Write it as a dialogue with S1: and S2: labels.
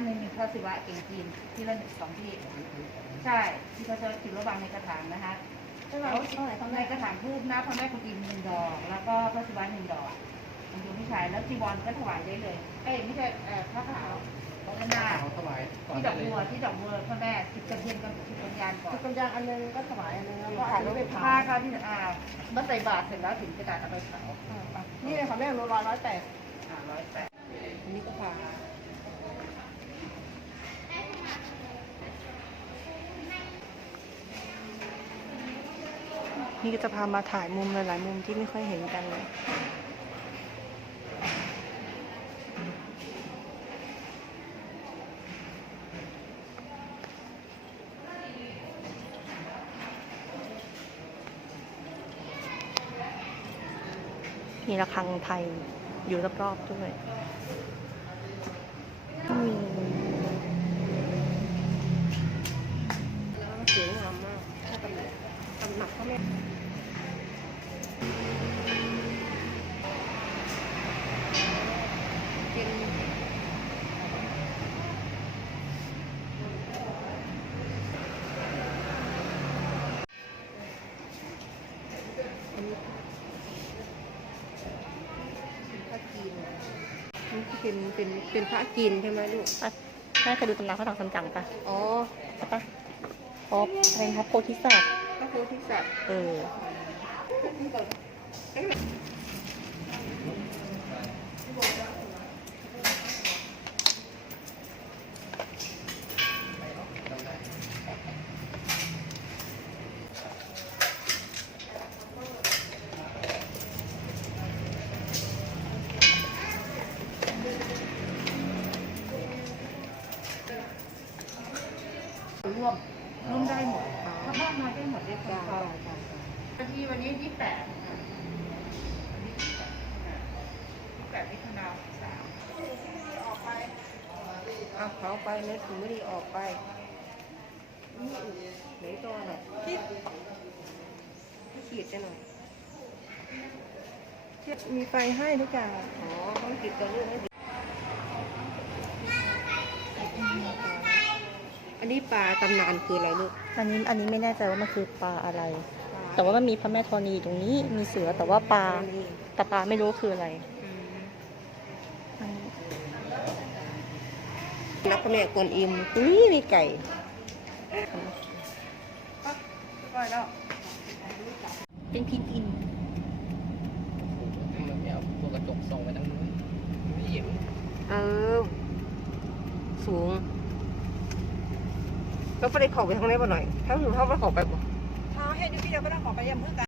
S1: านหนึ่งมีพระศิวะเก่งจีนที่ละ2 ที่ใช่ที่เขาจะจุดระบังในกระถางนะคะแล้วในกระถางทูบนะพระแม่กุฎิม1 ดอกแล้วก็พระศิวะ1 ดอกมันอยู่ไม่ใช่แล้วจีวรก็ถวายได้เลยไม่ใช่พระขาวด้านหน้าที่ดอกบัวพระแม่ติดกระเทียมกับติดกัญญาก่อน
S2: ติดกัญญาอันนึงก็ถวายอันนึงแล้วก็
S1: ถ่ายรูปผ้าก็ที่เมื่อใส่บาตรเสร็จแล้วถึงกระดาษเอาไปเผา
S2: นี่เลยค่ะแม่100 108
S1: 108อันนี้ก็พา
S3: นี่ก็จะพามาถ่ายมุมหลายๆมุมที่ไม่ค่อยเห็นกันเลยมีระฆังไทยอยู่รอบๆด้วยมี
S2: แล้วสวยงามมากถ้าตำหนักเขาไม่เป็นพระจีนใช่ไหมลูก
S3: แม่เคยดูตำนานพระถังซัมจั๋งปะ
S2: อ๋อ
S3: ใช่ปะเป็นพระโพธิสัตว์
S2: พระโพธิสัตว์
S1: ร่วมได้หมดถ้าบ้านมาได้หมดได้คนเขาวันนี้28มิถุนายน
S2: ออกไปเขาไปเน็ตถึงไม่ได้ออกไปไหนตัวหน่อยขีดจะหน่อยมีไฟให้ทุกอย่างอ๋อต้องติดกับลูกให้ดีอันนี้ปลาตำนานคืออะไรลูก
S3: อันนี้ไม่แน่ใจว่ามันคือปลาอะไรแต่ว่ามันมีพระแม่ธรณีตรงนี้มีเสือแต่ว่าปลาไม่รู้คืออะไร
S2: แล้วพระแม่กวนอิมมีไก่
S3: เป็นพินอิน
S4: เอาพวกกระจกส่องไปทั้งนู้นไม่เห็น
S2: สูงแล้วไปขอไปทางไหนบ่หน่อยถ้าอยู่เขาไปขอไปบ่
S1: ถ้าเห็นอยู่พี่เดียวก็ต้องขอไปยังเพื่อกัน